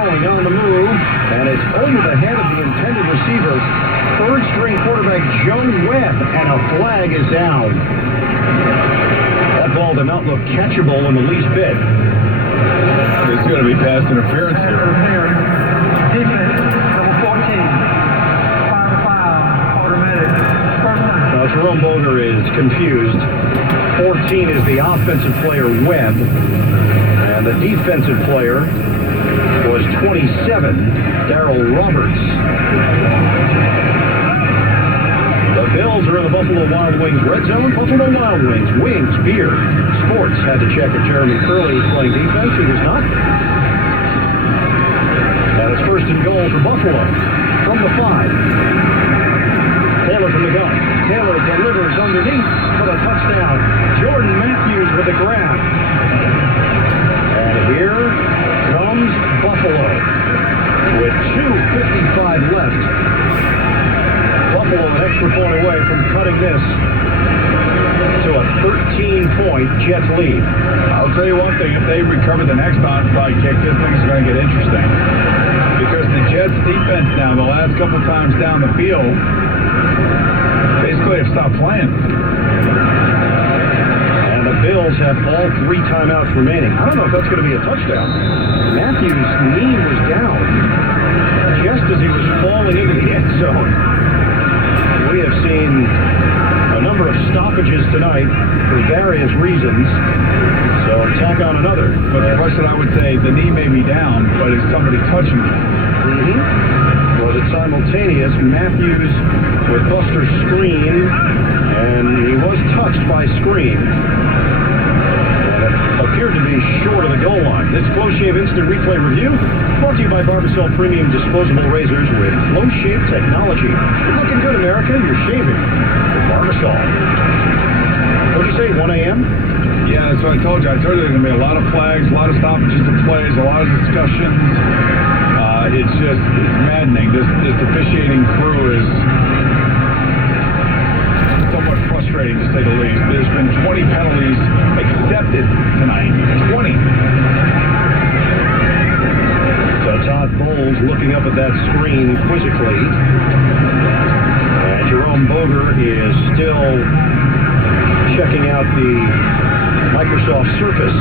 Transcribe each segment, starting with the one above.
throwing on the move, and it's over the head of the intended receiver, third-string quarterback Joe Webb, and a flag is down. That ball did not look catchable in the least bit. There's going to be pass interference here. Defense, number 14. 5-5, quarter minute. First time. Now, Jerome Boger is confused. 14 is the offensive player, Webb, and the defensive player was 27, Darrell Roberts. The Bills are in the Buffalo Wild Wings red zone. Buffalo Wild Wings, wings, beer, sports. Had to check if Jeremy Curley was playing defense. He was not. And it's first and goal for Buffalo from the 5. Taylor from the gun. Taylor delivers underneath for the touchdown. Jordan Matthews with the grab. And here comes Buffalo with 2:55 left. Buffalo an extra point away from cutting this to a 13-point Jets lead. I'll tell you one thing, if they recover the next onside kick, this thing's going to get interesting. Because the Jets defense now, the last couple times down the field, basically have stopped playing. And the Bills have all 3 timeouts remaining. I don't know if that's going to be a touchdown. Matthews' knee was down just as he was falling into the end zone. We have seen a number of stoppages tonight for various reasons. So tack on another. But the question I would say, the knee may be down, but is somebody touching him? Was it simultaneous? Matthews with Buster Screen, and he was touched by Screen. And it appeared to be short of the goal line. This Flow Shave Instant Replay Review brought to you by Barbasol Premium Disposable Razors with Flow Shave Technology. You're looking good, America. You're shaving with Barbasol. What did you say, 1 a.m.? Yeah, that's what I told you. I told you there's going to be a lot of flags, a lot of stoppages of plays, a lot of discussions. It's maddening. This officiating crew is somewhat frustrating, to say the least. There's been 20 penalties accepted tonight. 20. So Todd Bowles looking up at that screen quizzically. And Jerome Boger is still checking out the Microsoft Surface.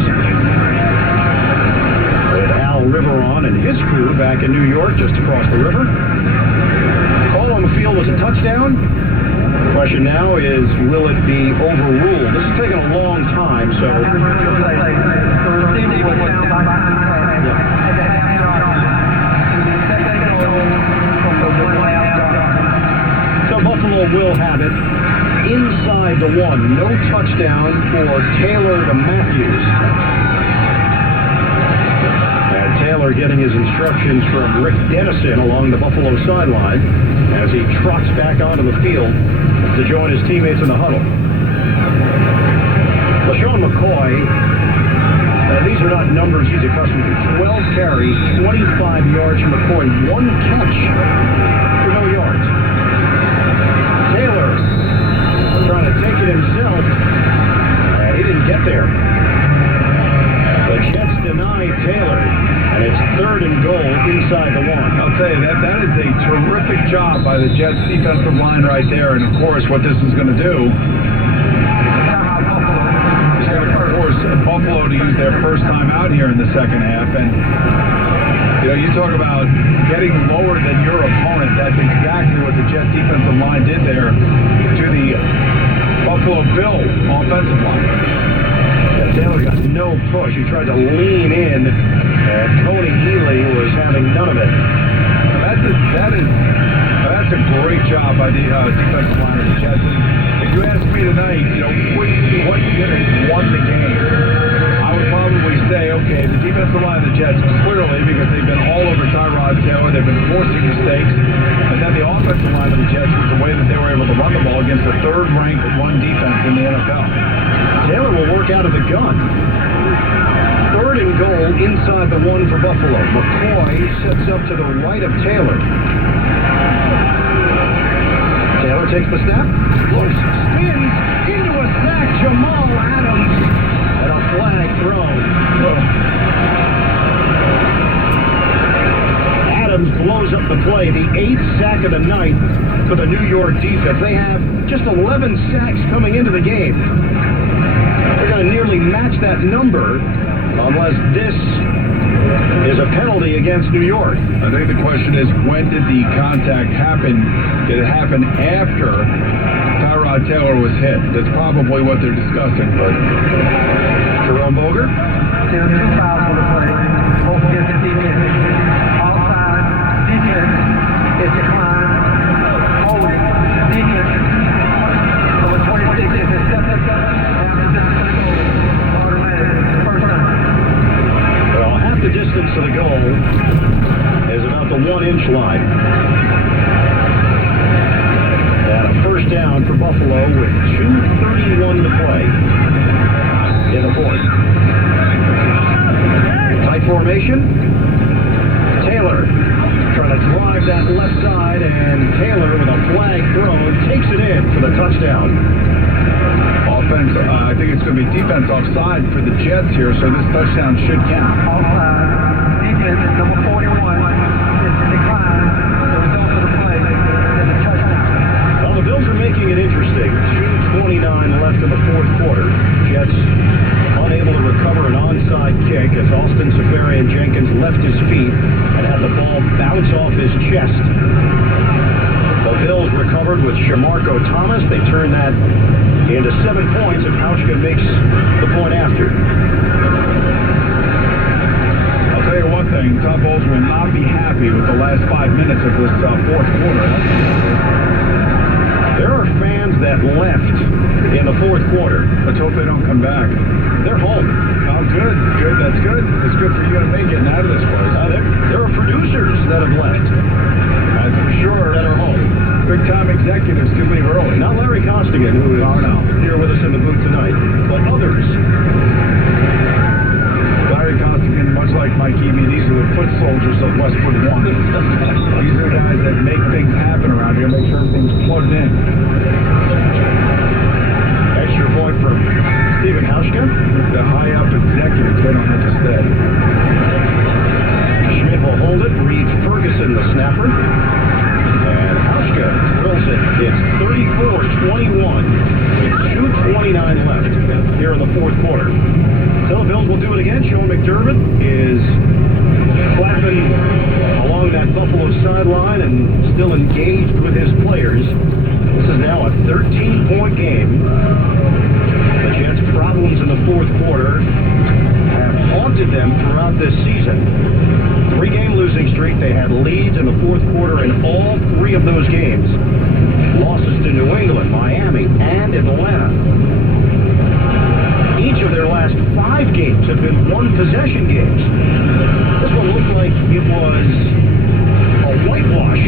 With Al Riveron and his crew back in New York, just across the river. Call on the field was a touchdown. The question now is, will it be overruled? This has taken a long time, so... So Buffalo will have it inside the 1. No touchdown for Taylor to Matthews. Taylor getting his instructions from Rick Dennison along the Buffalo sideline as he trots back onto the field to join his teammates in the huddle. LaShawn McCoy, these are not numbers he's accustomed to. 12 carries, 25 yards from McCoy, 1 catch for no yards. Taylor trying to take it himself, and he didn't get there. The Jets deny Taylor. And it's 3rd and goal inside the 1. I'll tell you, that is a terrific job by the Jets defensive line right there. And, of course, what this is going to do is going to force Buffalo to use their first time out here in the second half. And, you talk about getting lower than your opponent. That's exactly what the Jets defensive line did there to the Buffalo Bills offensive line. Taylor got no push. He tried to lean in, and Tony Healy was having none of it. That's a great job by the defensive line of the Jets. If you ask me tonight, what unit won the game, I would probably say, okay, the defensive line of the Jets, clearly, because they've been all over Tyrod Taylor, they've been forcing mistakes, and then the offensive line of the Jets was the way that they were able to run the ball against the 3rd-ranked run defense in the NFL. Taylor will work out of the gun. 3rd and goal inside the 1 for Buffalo. McCoy sets up to the right of Taylor. Taylor takes the snap, looks, spins into a sack. Jamal Adams, and a flag thrown. Adams blows up the play, the 8th sack of the night for the New York defense. They have just 11 sacks coming into the game. They're going to nearly match that number unless this is a penalty against New York. I think the question is, when did the contact happen? Did it happen after Tyrod Taylor was hit? That's probably what they're discussing, but... Jerome Boger. There are 2 fouls on the play. Both against the defense. Offside. Defense is declined. Holding. Defense. Number 26 is accepted. After this is going to go. Automatic. First down. Well, half the distance to the goal is about the 1-inch line. And a first down for Buffalo with 2:31 to play in the fourth. Tight formation. Taylor trying to drive that left side, and Taylor with a flag thrown takes it in for the touchdown. Offense, I think it's going to be defense offside for the Jets here, so this touchdown should count. Offside. Defense, number 41, is declined. The result of the play is a touchdown. Well, the Bills are making it interesting. 2:29 left in the fourth quarter. Jets unable to recover an onside kick as Austin Seferian-Jenkins left his feet and had the ball bounce off his chest. The Bills recovered with Shamarko Thomas. They turn that into 7 points, and Hauschka makes the point after. I'll tell you one thing, Todd Bowles will not be happy with the last 5 minutes of this fourth quarter. There are fans that left in the fourth quarter. Let's hope they don't come back. They're home. Oh, good. Good. That's good. It's good for you and me getting out of this place. There are producers that have left. That's for sure. That are home. Big-time executives do leave early. Not Larry Costigan, who is here with us in the booth tonight, but others. Larry Costigan, much like Mike Eby, these are the foot soldiers of Westwood One. These are guys that make things happen around here, make sure everything's plugged in. Extra point for Stephen Hauschka. The high-up executives, they don't have to stay. Schmidt will hold it. Reed Ferguson, the snapper. And Hauschka drills it. It's 34-21 with 2:29 left here in the fourth quarter. So the Bills will do it again. Sean McDermott is clapping along that Buffalo sideline and still engaged with his players. This is now a 13-point game. The Jets' problems in the fourth quarter have haunted them throughout this season. 3-game losing streak. They had leads in the fourth quarter in all 3 of those games. Losses to New England, Miami, and Atlanta. Each of their last 5 games have been one-possession games. This one looked like it was a whitewash.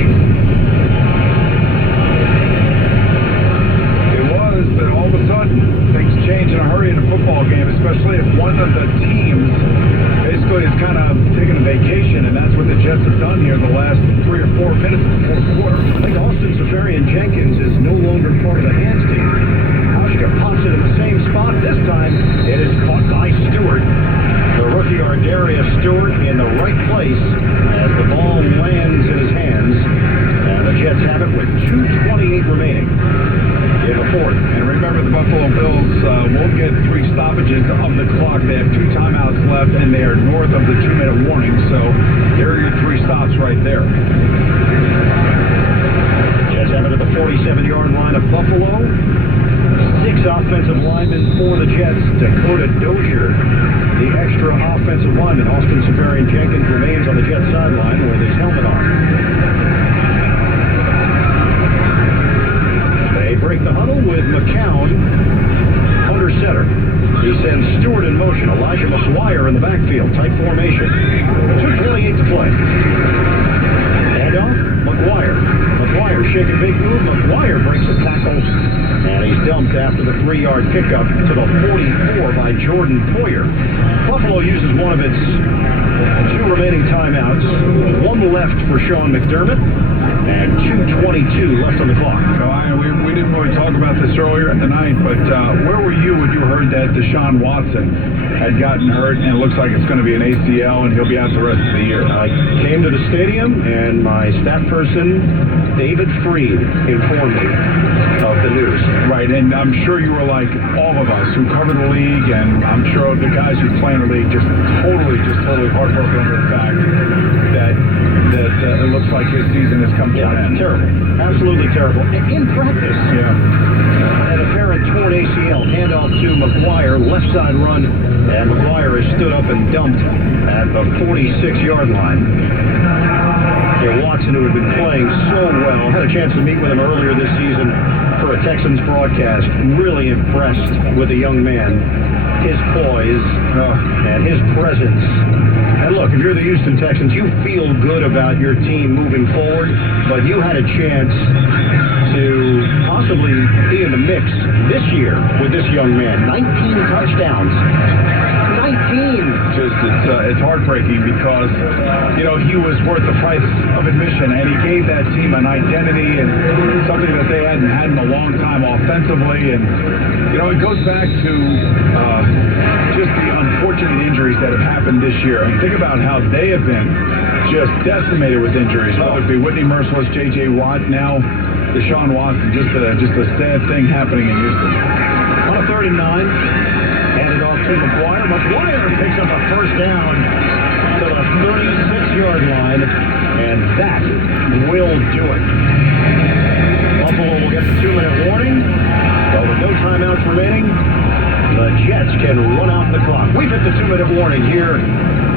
It was, but all of a sudden, things change in a hurry in a football game, especially if one of the teams basically is kind of taking a vacation, and that's what the Jets have done here the last 3 or 4 minutes of the fourth quarter. I think Austin Seferian-Jenkins is no longer part of the hands team. Hauschka pops it in the same spot. This time, it is caught by Stewart. The rookie Ardarius Stewart in the right place as the ball lands in his hands. And the Jets have it with 2:28 remaining in the fourth. And remember, the Buffalo Bills won't get 3 stoppages of the clock. They have 2 timeouts left, and they are north of the 2-minute warning. So there are your 3 stops right there. Jets have it at the 47-yard line of Buffalo. 6 offensive linemen for the Jets. Dakota Dozier, the extra offensive lineman. Austin Seferian-Jenkins remains on the Jets sideline with his helmet on. They break the huddle with McCown under center. He sends Stewart in motion. Elijah McGuire in the backfield. Tight formation. 2:28 to play. Handoff. McGuire. McGuire shaking big move. McGuire breaks a tackle. And he's dumped after the 3-yard pickup to the 44 by Jordan Poyer. Buffalo uses one of its 2 remaining timeouts. 1 left for Sean McDermott, and 2:22 left on the clock. We didn't really talk about this earlier in the night, but where were you when you heard that Deshaun Watson had gotten hurt, and it looks like it's going to be an ACL, and he'll be out the rest of the year? I came to the stadium, and my staff person, David Freed, informed me of the news. Right, and I'm sure you were like all of us who cover the league, and I'm sure the guys who play in the league just totally heartbroken over the fact that it looks like his season has come to an end. Terrible. Absolutely terrible. In practice, an apparent torn ACL, handoff to McGuire, left side run, and McGuire has stood up and dumped at the 46-yard line. Watson, who had been playing so well, had a chance to meet with him earlier this season for a Texans broadcast. Really impressed with the young man, his poise, and his presence. And look, if you're the Houston Texans, you feel good about your team moving forward, but you had a chance to possibly be in the mix this year with this young man. 19 touchdowns. 19. It's heartbreaking because, he was worth the price of admission, and he gave that team an identity and something that they hadn't had in a long time offensively. And, it goes back to just the unfortunate injuries that have happened this year. And think about how they have been just decimated with injuries. Whether it be Whitney Merciless, J.J. Watt, now Deshaun Watson. Just a sad thing happening in Houston. On a 39, handed off to McGuire. McGuire picks up a first down to the 36-yard line, and that will do it. Buffalo will get the 2-minute warning, but with no timeouts remaining, the Jets can run out the clock. We've hit the 2-minute warning here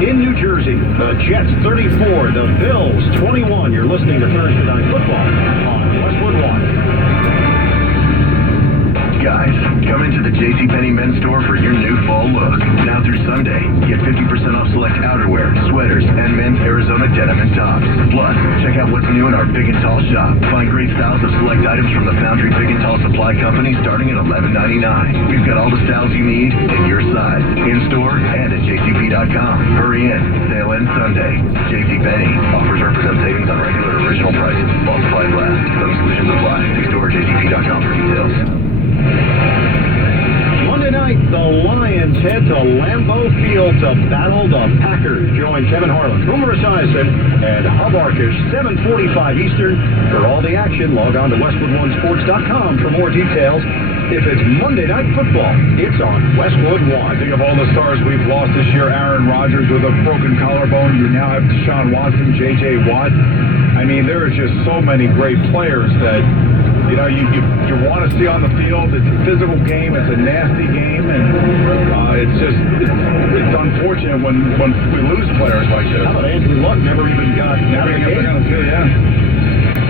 in New Jersey. The Jets 34, the Bills 21. You're listening to Thursday Night Football on Westwood One. Guys, come into the JCPenney men's store for your new fall look. Now through Sunday, get 50% off select outerwear, sweaters, and men's Arizona denim and tops. Plus, check out what's new in our Big and Tall shop. Find great styles of select items from the Foundry Big and Tall Supply Company starting at $11.99. We've got all the styles you need in your size, in-store and at jcp.com. Hurry in. Sale ends Sunday. JCPenney. Offers represent savings on regular original prices. While supplies last. Some exclusions apply. See store at jcp.com for details. Monday night, the Lions head to Lambeau Field to battle the Packers. Join Kevin Harlan, Boomer Esiason, and Hub Arkush, 7:45 Eastern. For all the action, log on to WestwoodOneSports.com for more details. If it's Monday Night Football, it's on Westwood One. Think of all the stars we've lost this year. Aaron Rodgers with a broken collarbone. You now have Deshaun Watson, J.J. Watt. I mean, there are just so many great players that you want to see on the field. It's a physical game. It's a nasty game, and it's unfortunate when we lose players like this. How about Andrew Luck never got Never got a field,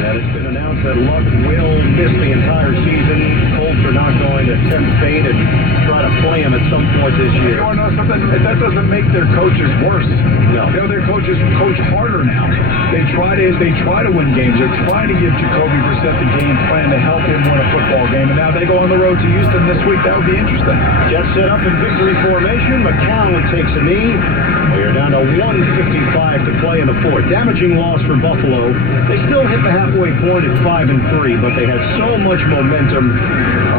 That it's been announced that Luck will miss the entire season. Colts are not going to tempt fate and try to play him at some point this year. You want to know something? That doesn't make their coaches worse. No. Their coaches coach harder now. They try to win games. They're trying to give Jacoby Brissett the game plan to help him win a football game. And now they go on the road to Houston this week. That would be interesting. Jets set up in victory formation. McCown takes a knee. We are down to 1:55 to play in the fourth. Damaging loss for Buffalo. They still hit the halfway point at 5-3, but they had so much momentum.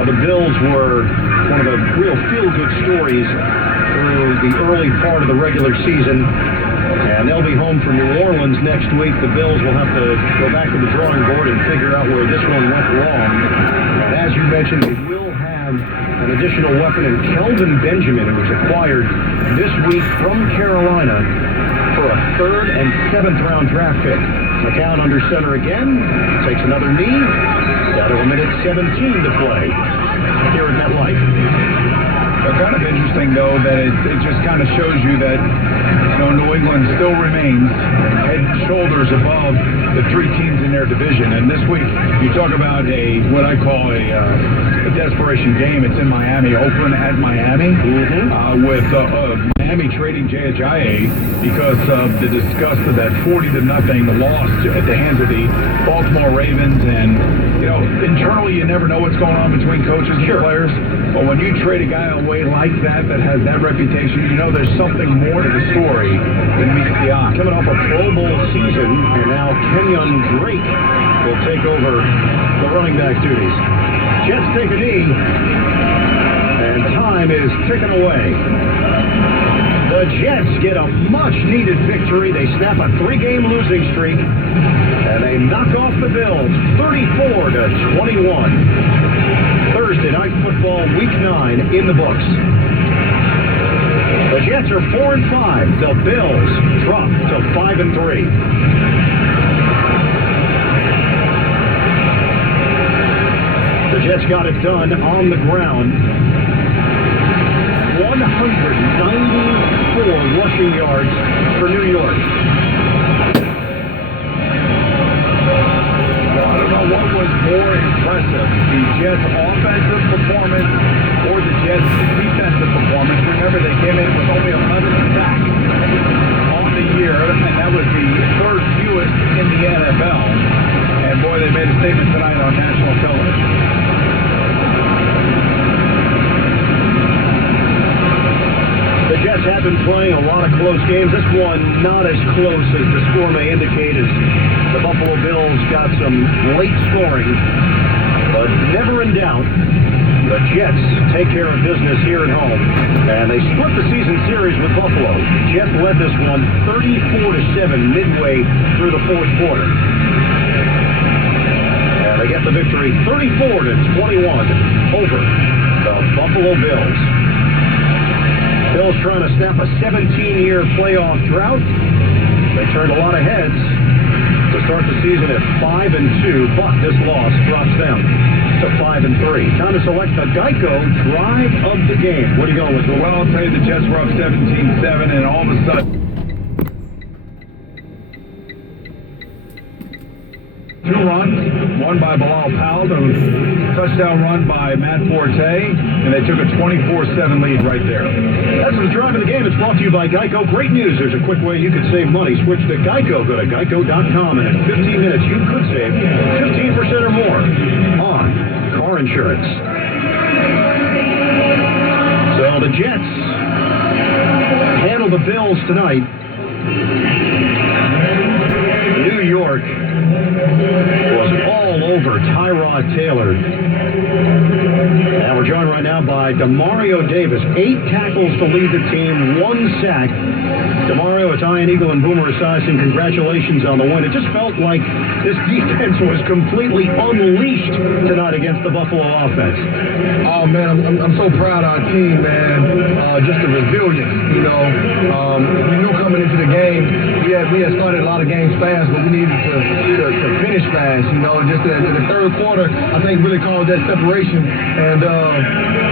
The Bills were one of the real feel-good stories through the early part of the regular season. And they'll be home for New Orleans next week. The Bills will have to go back to the drawing board and figure out where this one went wrong. And as you mentioned, they will have an additional weapon in Kelvin Benjamin, who was acquired this week from Carolina for a 3rd and 7th round draft pick. McCown under center again, takes another knee. Down to a minute 17 to play here at MetLife. Kind of interesting, though, that it just kind of shows you that New England still remains head and shoulders numbers above the 3 teams in their division. And this week, you talk about what I call a desperation game. It's in Miami, Oakland at Miami, with Miami trading Jay Ajayi because of the disgust of that 40-0 loss at the hands of the Baltimore Ravens. And, you know, internally you never know what's going on between coaches and players. But when you trade a guy away like that has that reputation, you know there's something more to the story than meets the eye. Coming off a Pro Bowl season, and now Kenyon Drake will take over the running back duties. Jets take a knee, and time is ticking away. The Jets get a much-needed victory. They snap a 3-game losing streak, and they knock off the Bills 34-21. Thursday Night Football, Week 9 in the books. The Jets are 4-5. The Bills drop to 5-3. The Jets got it done on the ground. 194 rushing yards for New York. Well, I don't know what was more impressive, the Jets' offensive performance or the Jets' defensive performance. Remember, they came in with only 11 sacks on the year, and that was the 3rd fewest in the NFL. And boy, they made a statement tonight on national television. The Jets have been playing a lot of close games. This one not as close as the score may indicate, as the Buffalo Bills got some late scoring. But never in doubt, the Jets take care of business here at home. And they split the season series with Buffalo. Jets led this one 34-7 midway through the 4th quarter. And they get the victory 34-21 over the Buffalo Bills. Bills trying to snap a 17-year playoff drought. They turned a lot of heads to start the season at 5-2, but this loss drops them to 5-3. Time to select the Geico drive of the game. What are you going with? Well, I'll tell you, the Jets were up 17-7, and all of a sudden, 2 runs, one by Bilal Powell, a touchdown run by Matt Forte, and they took a 24-7 lead right there. That's the drive of the game. It's brought to you by Geico. Great news. There's a quick way you could save money. Switch to Geico. Go to geico.com, and in 15 minutes you could save 15% or more on car insurance. So the Jets handle the Bills tonight. New York was all over Tyrod Taylor. And we're joined right now by Demario Davis. 8 tackles to lead the team, 1 sack. Demario, it's Ian Eagle and Boomer Esiason. Congratulations on the win. It just felt like this defense was completely unleashed tonight against the Buffalo offense. Oh, man, I'm so proud of our team, man. Just the resilience, you know. We knew coming into the game, we had started a lot of games fast, but we needed to finish fast, you know. Just in the 3rd quarter, I think really caused that separation. And,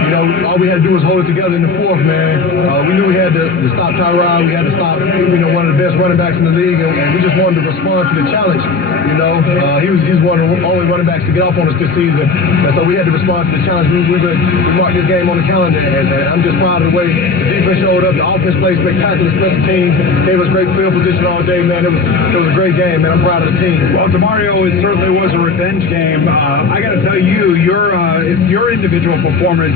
you know, all we had to do was hold it together in the 4th, man. We knew we had to stop Tyrod. We had to stop, you know, one of the best running backs in the league, and we just wanted to respond to the challenge. You know, he's one of the only running backs to get off on us this season, and so we had to respond to the challenge. We marked this game on the calendar, and I'm just proud of the way the defense showed up. The offense played spectacular. Special teams gave us great field position all day, man. It was a great game, man. I'm proud of the team. Well, Demario, it certainly was a revenge game. I got to tell you, your individual performance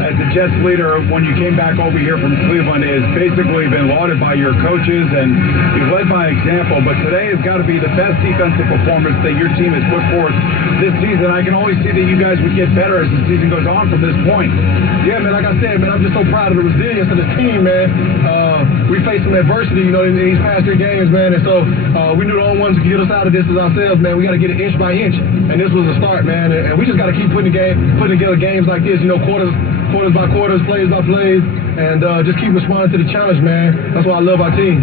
as the Jets leader when you came back over here from Cleveland has basically been lauded by your coaches, and you've led by example. But today has got to be the best defensive performance that your team has put forth this season. I can always see that you guys would get better as the season goes on from this point. Yeah, man, like I said, man, I'm just so proud of the resilience of the team, man. We faced some adversity, you know, in these past 3 games, man, and so we knew the only ones who could get us out of this is ourselves, man. We got to get it inch by inch, and this was a start, man, and we just got to keep putting together games like this, you know, quarters by quarters, plays by plays, and just keep responding to the challenge, man. That's why I love our team.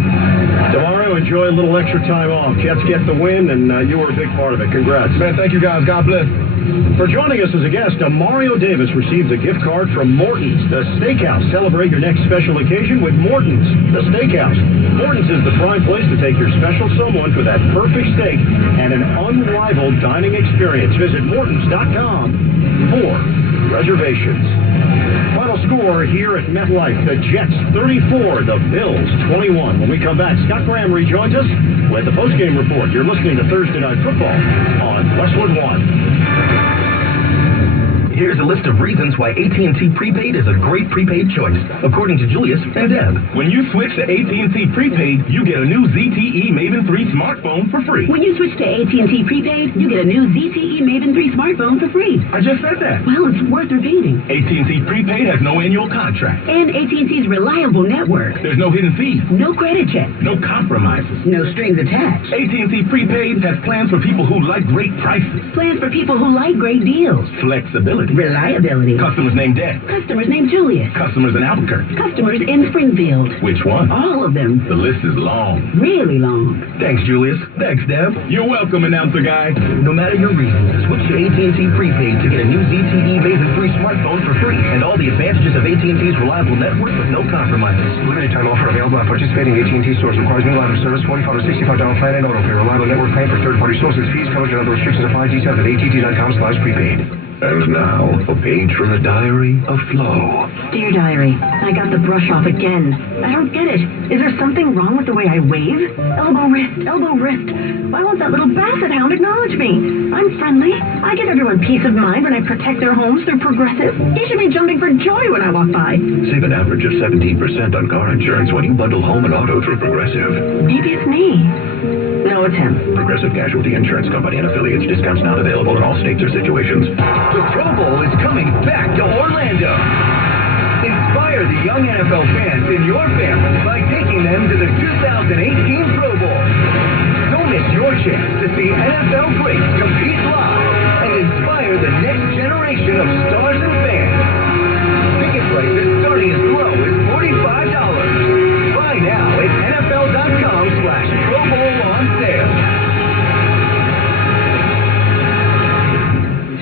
Tomorrow, enjoy a little extra time off. Jets get the win, and you were a big part of it. Congrats. Man, thank you guys. God bless. For joining us as a guest, Mario Davis receives a gift card from Morton's, the Steakhouse. Celebrate your next special occasion with Morton's, the Steakhouse. Morton's is the prime place to take your special someone for that perfect steak and an unrivaled dining experience. Visit Mortons.com for reservations. Final score here at MetLife, the Jets 34, the Bills 21. When we come back, Scott Graham rejoins us with the postgame report. You're listening to Thursday Night Football on Westwood One. Here's a list of reasons why AT&T Prepaid is a great prepaid choice, according to Julius and Deb. When you switch to AT&T Prepaid, you get a new ZTE Maven 3 smartphone for free. When you switch to AT&T Prepaid, you get a new ZTE Maven 3 smartphone for free. I just said that. Well, it's worth repeating. AT&T Prepaid has no annual contract. And AT&T's reliable network. There's no hidden fees. No credit check. No compromises. No strings attached. AT&T Prepaid has plans for people who like great prices. Plans for people who like great deals. Flexibility. Reliability. Customers named Deb. Customers named Julius. Customers in Albuquerque. Customers in Springfield. Which one? All of them. The list is long. Really long. Thanks, Julius. Thanks, Deb. You're welcome, announcer guy. No matter your reasons, switch to AT&T Prepaid to get a new ZTE Maven 3 smartphone for free and all the advantages of AT&T's reliable network with no compromises. Limited time offer available at participating AT&T stores. Requires new line of service, $45 or $65 plan and auto pay. Reliable network plan for third-party sources. Fees, coverage, and other restrictions apply. Details at att.com/prepaid. And now, a page from the diary of Flo. Dear Diary, I got the brush off again. I don't get it. Is there something wrong with the way I wave? Elbow, wrist, elbow, wrist. Why won't that little basset hound acknowledge me? I'm friendly. I give everyone peace of mind when I protect their homes through Progressive. He should be jumping for joy when I walk by. Save an average of 17% on car insurance when you bundle home and auto through Progressive. Maybe it's me. No, it's him. Progressive Casualty Insurance Company and affiliates. Discounts not available in all states or situations. The Pro Bowl is coming back to Orlando. Inspire the young NFL fans in your family by taking them to the 2018 Pro Bowl. Don't miss your chance to see NFL greats compete live and inspire the next generation of stars and fans. Ticket prices starting as low as $45. Buy now at NFL.com/Pro Bowl on sale.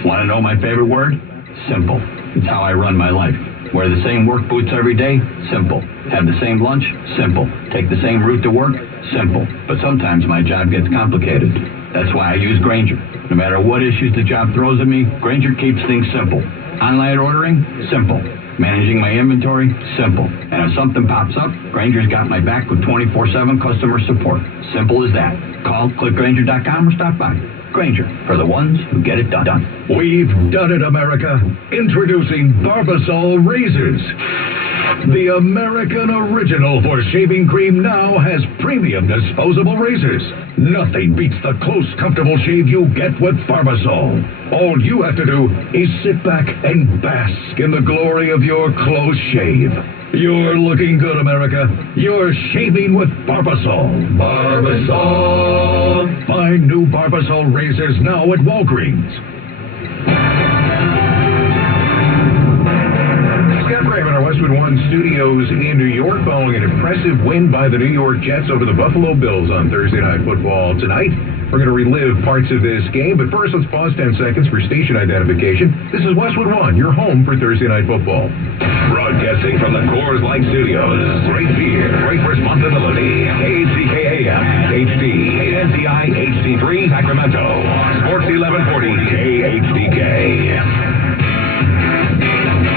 Want to know my favorite word? Simple. It's how I run my life. Wear the same work boots every day? Simple. Have the same lunch? Simple. Take the same route to work? Simple. But sometimes my job gets complicated. That's why I use Grainger. No matter what issues the job throws at me, Grainger keeps things simple. Online ordering? Simple. Managing my inventory? Simple. And if something pops up, Grainger's got my back with 24/7 customer support. Simple as that. Call, click Grainger.com or stop by. Grainger, for the ones who get it done. We've done it, America. Introducing Barbasol Razors. The American original for shaving cream now has premium disposable razors. Nothing beats the close, comfortable shave you get with Barbasol. All you have to do is sit back and bask in the glory of your close shave. You're looking good, America. You're shaving with Barbasol. Barbasol. Find new Barbasol razors now at Walgreens. Scott Graham in our Westwood One studios in New York following an impressive win by the New York Jets over the Buffalo Bills on Thursday Night Football tonight. We're going to relive parts of this game, but first let's pause 10 seconds for station identification. This is Westwood One, your home for Thursday Night Football. Broadcasting from the Coors Light Studios. Great beer, great responsibility. KHCK-AM, HD, KNCI, HD3, Sacramento. Sports 1140, KHDK.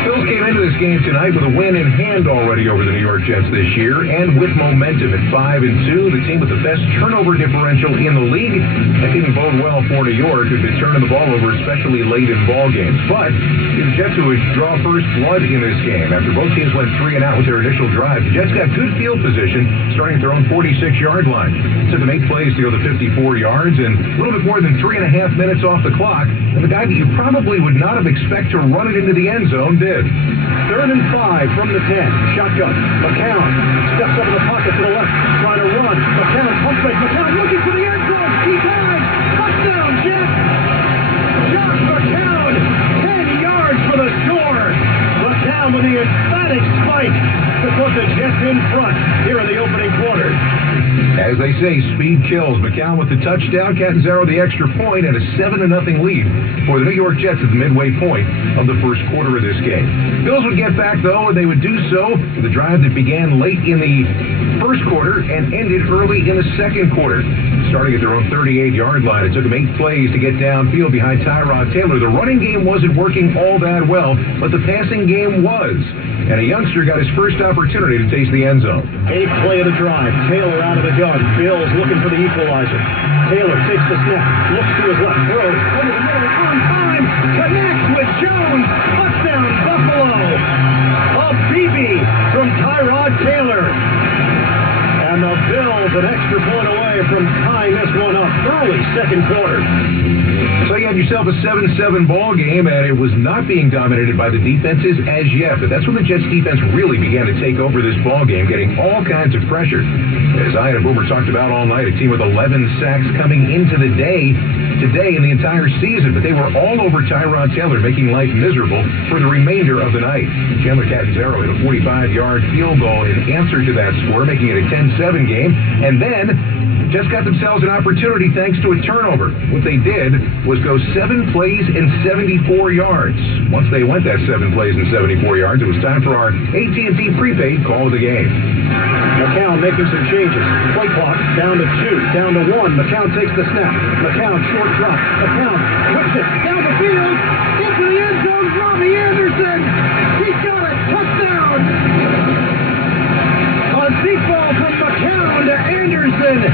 Bills came into this game tonight with a win in hand already over the New York Jets this year, and with momentum at 5-2, the team with the best turnover differential in the league. That didn't bode well for New York, who'd been turning the ball over, especially late in ball games. But the Jets who would draw first blood in this game after both teams went 3 and out with their initial drive. The Jets got good field position, starting at their own 46-yard line. It took them 8 plays to go to 54 yards and a little bit more than 3.5 minutes off the clock. And the guy that you probably would not have expected to run it into the end zone did. 3rd and 5 from the 10. Shotgun. McCown steps up in the pocket to the left, trying to run. McCown pump fake. McCown looking for the end zone. He dives. Touchdown, Jets. Josh McCown, 10 yards for the score. McCown with the emphatic spike. say speed kills. McCown with the touchdown, Catanzaro the extra point, and a 7-0 lead for the New York Jets at the midway point of the first quarter of this game. Bills would get back, though, and they would do so with a drive that began late in the first quarter and ended early in the second quarter. Starting at their own 38-yard line, it took them 8 plays to get downfield behind Tyrod Taylor. The running game wasn't working all that well, but the passing game was. And a youngster got his first opportunity to taste the end zone. 8th play of the drive. Taylor out of the gun. Bills looking for the equalizer. Taylor takes the snap, looks to his left, throws over the middle on time, connects with Jones. Touchdown, Buffalo. A BB from Tyrod Taylor. And the Bills an extra point away from tying this one up early second quarter. So you had yourself a 7-7 ball game, and it was not being dominated by the defenses as yet. But that's when the Jets defense really began to take over this ball game, getting all kinds of pressure. As I and Boomer talked about all night, a team with 11 sacks coming into the day today in the entire season, but they were all over Tyrod Taylor, making life miserable for the remainder of the night. Chandler Catanzaro hit a 45-yard field goal in answer to that score, making it a 10-7 game, and then just got themselves an opportunity thanks to a turnover. What they did was go 7 plays and 74 yards. Once they went that 7 plays and 74 yards, it was time for our AT&T prepaid call of the game. McCown making some changes. Play clock down to 2, down to 1. McCown takes the snap. McCown short drop. McCown whips it down the field into the end zone. Robbie Anderson. He got it. Touchdown. A deep ball from McCown to Anderson.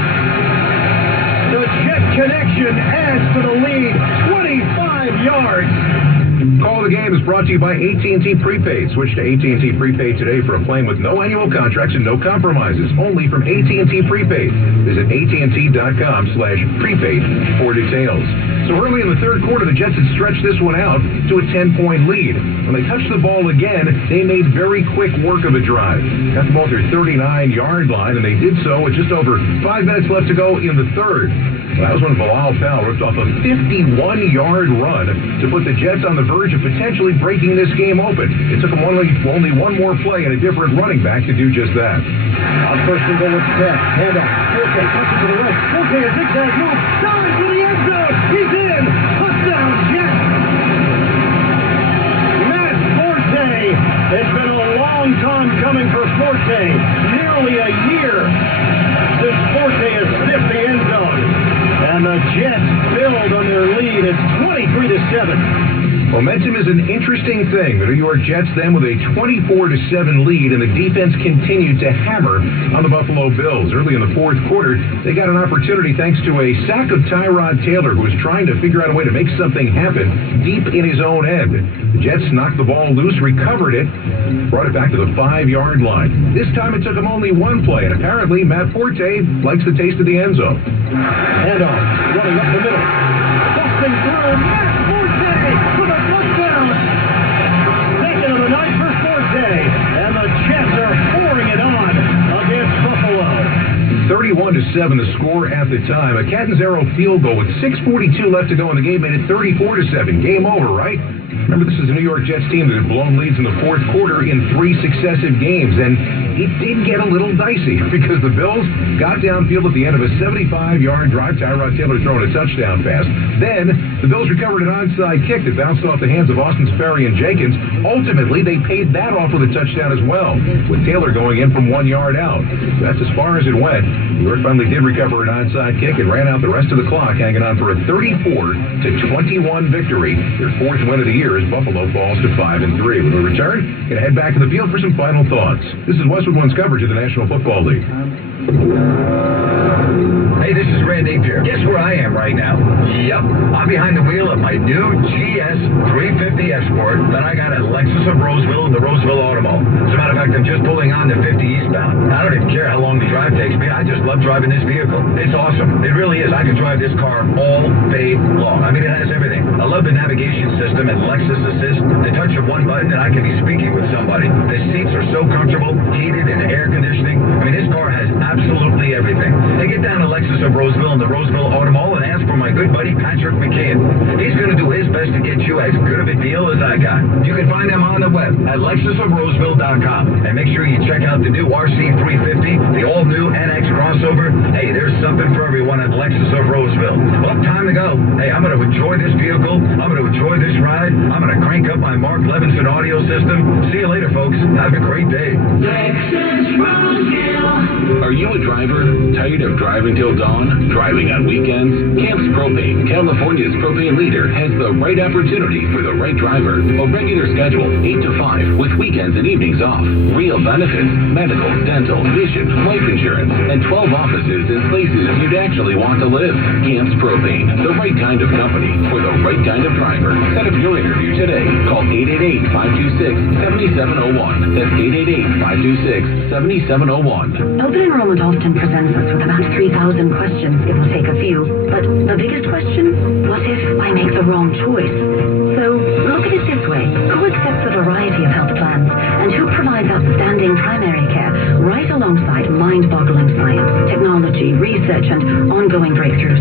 The Jet connection adds to the lead. 25 yards. Call of the game is brought to you by AT&T Prepaid. Switch to AT&T Prepaid today for a plan with no annual contracts and no compromises. Only from AT&T Prepaid. Visit AT&T.com/prepaid for details. So early in the third quarter, the Jets had stretched this one out to a 10-point lead. When they touched the ball again, they made very quick work of a drive. Got the ball at their 39-yard line, and they did so with just over 5 minutes left to go in the third. That was when Bilal Powell ripped off a 51-yard run to put the Jets on the verge of potentially breaking this game open. It took them only one more play and a different running back to do just that. On first and goal with 10. Handoff. Forte touches to the right. Forte a zigzag move. Dives to the end zone. He's in. Touchdown, Jets. Matt Forte. It's been a long time coming for Forte. Nearly a year since Forte has sniffed the end zone. And the Jets build on their lead. It's 23-7. Momentum is an interesting thing. The New York Jets then with a 24-7 lead, and the defense continued to hammer on the Buffalo Bills. Early in the fourth quarter, they got an opportunity thanks to a sack of Tyrod Taylor, who was trying to figure out a way to make something happen deep in his own end. The Jets knocked the ball loose, recovered it, brought it back to the 5-yard line. This time it took him only one play, and apparently Matt Forte likes the taste of the end zone. Handoff, running up the middle. Busting through, Matt Forte for the touchdown. Second of the night for Forte, and the Jets are pouring it on against Buffalo. 31-7 the score at the time. A Catanzaro field goal with 6:42 left to go in the game made it 34-7. Game over, right? Remember, this is a New York Jets team that had blown leads in the fourth quarter in 3 successive games, and it did get a little dicey because the Bills got downfield at the end of a 75-yard drive. Tyrod Taylor throwing a touchdown pass. Then the Bills recovered an onside kick that bounced off the hands of Austin Sperry and Jenkins. Ultimately, they paid that off with a touchdown as well, with Taylor going in from 1 yard out. That's as far as it went. New York finally did recover an onside kick and ran out the rest of the clock, hanging on for a 34-21 victory. Their 4th win of the year as Buffalo falls to 5-3. When we return, going to head back to the field for some final thoughts. This is Westwood One's coverage of the National Football League. Hey, this is Red Napier. Guess where I am right now? Yep, I'm behind the wheel of my new GS 350 Export that I got at Lexus of Roseville and the Roseville Auto Mall. As a matter of fact, I'm just pulling on to 50 eastbound. I don't even care how long the drive takes me. I just love driving this vehicle. It's awesome. It really is. I can drive this car all day long. I mean, it has everything. I love the navigation system and Lexus Assist. The touch of one button and I can be speaking with somebody. The seats are so comfortable, heated and air conditioning. I mean, this car has absolutely everything. Hey, get down to Lexus of Roseville and the Roseville Auto Mall and ask ask for my good buddy Patrick McKeon. He's going to do his best to get you as good of a deal as I got. You can find him on the web at LexusofRoseville.com. And make sure you check out the new RC350, the all-new NX crossover. Hey, there's something for everyone at Lexus of Roseville. Well, time to go. Hey, I'm going to enjoy this vehicle. I'm going to enjoy this ride. I'm going to crank up my Mark Levinson audio system. See you later, folks. Have a great day. Lexus Roseville. Are you a driver? Tired of driving till dawn? Driving on weekends? Camps Propane, California's propane leader, has the right opportunity for the right driver. A regular schedule, 8 to 5, with weekends and evenings off. Real benefits, medical, dental, vision, life insurance, and 12 offices in places you'd actually want to live. Camps Propane, the right kind of company for the right kind of driver. Set up your interview today. Call 888-526-7701. That's 888-526-7701. Open enrollment often presents us with about 3,000 questions. It will take a few. But the biggest question, what if I make the wrong choice? So look at it this way. Who accepts a variety of health plans? And who provides outstanding primary care right alongside mind-boggling science, technology, research, and ongoing breakthroughs?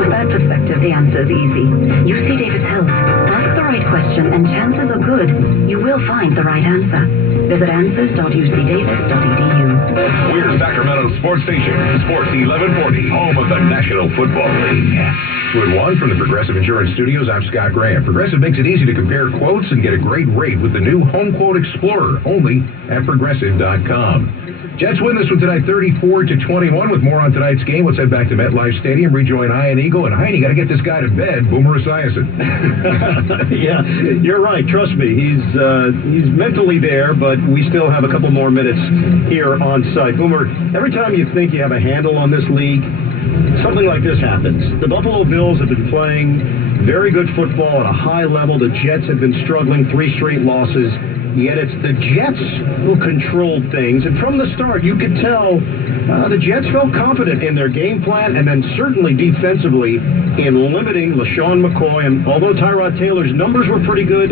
With that perspective, the answer is easy. UC Davis Health. Ask the right question, and chances are good you will find the right answer. Visit answers.ucdavis.edu. We're Sacramento Sports Station, Sports 1140, home of the National Football League. Good one from the Progressive Insurance Studios. I'm Scott Graham. Progressive makes it easy to compare quotes and get a great rate with the new Home Quote Explorer, only at Progressive.com. Jets win this one tonight, 34-21. With more on tonight's game, let's head back to MetLife Stadium, rejoin Ian Eagle. And Heine, got to get this guy to bed, Boomer Esiason. Yeah, you're right. Trust me, he's mentally there, but we still have a couple more minutes here on site. Boomer, every time you think you have a handle on this league, something like this happens. The Buffalo Bills have been playing very good football at a high level. The Jets have been struggling, 3 straight losses. Yet it's the Jets who controlled things. And from the start, you could tell the Jets felt confident in their game plan and then certainly defensively in limiting LaShawn McCoy. And although Tyrod Taylor's numbers were pretty good,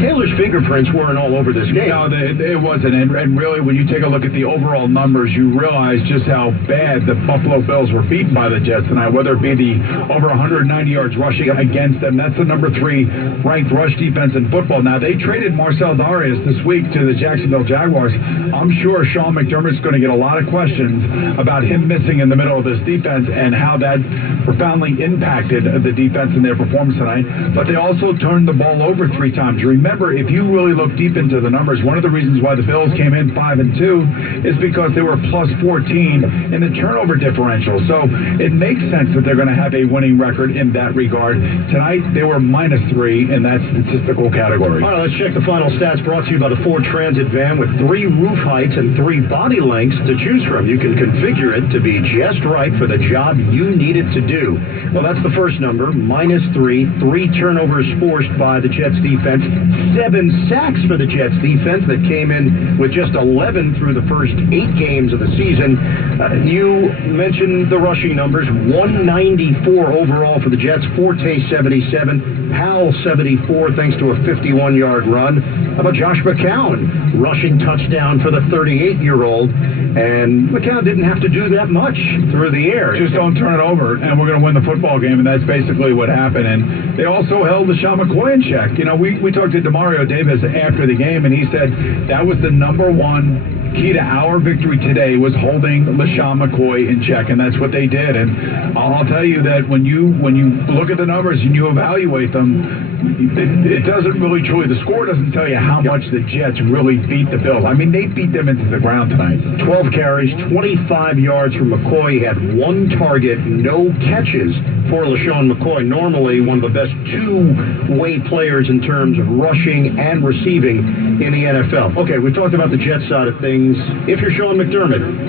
Taylor's fingerprints weren't all over this game. No, it wasn't. And really, when you take a look at the overall numbers, you realize just how bad the Buffalo Bills were beaten by the Jets tonight, whether it be the over 190 yards rushing against them. That's the number 3 ranked rush defense in football. Now, they traded Marcel Darius this week to the Jacksonville Jaguars. I'm sure Sean McDermott's going to get a lot of questions about him missing in the middle of this defense and how that profoundly impacted the defense in their performance tonight. But they also turned the ball over 3 times. Remember, if you really look deep into the numbers, one of the reasons why the Bills came in 5-2 is because they were plus 14 in the turnover differential. So it makes sense that they're going to have a winning record in that regard. Tonight, they were minus 3 in that statistical category. All right, let's check the final stats brought to you by the Ford Transit van with 3 roof heights and 3 body lengths to choose from. You can configure it to be just right for the job you need it to do. Well, that's the first number, minus 3. 3 turnovers forced by the Jets defense. 7 sacks for the Jets defense that came in with just 11 through the first 8 games of the season. You mentioned the rushing numbers, 194 overall for the Jets, Forte 77, Powell 74 thanks to a 51-yard run. How about Josh McCown, rushing touchdown for the 38-year-old, and McCown didn't have to do that much through the air. Just don't turn it over, and we're going to win the football game, and that's basically what happened. And they also held LaShawn McCoy in check. You know, we talked to Demario Davis after the game, and he said that was the number 1 key to our victory today was holding LaShawn McCoy in check, and that's what they did. And I'll tell you that when you look at the numbers and you evaluate them, it doesn't really truly, the score doesn't tell you how much the Jets really beat the Bills. I mean, they beat them into the ground tonight. 12 carries, 25 yards from McCoy. He had 1 target, no catches for LaShawn McCoy. Normally one of the best two-way players in terms of rushing and receiving in the NFL. Okay, we talked about the Jets side of things. If you're Sean McDermott,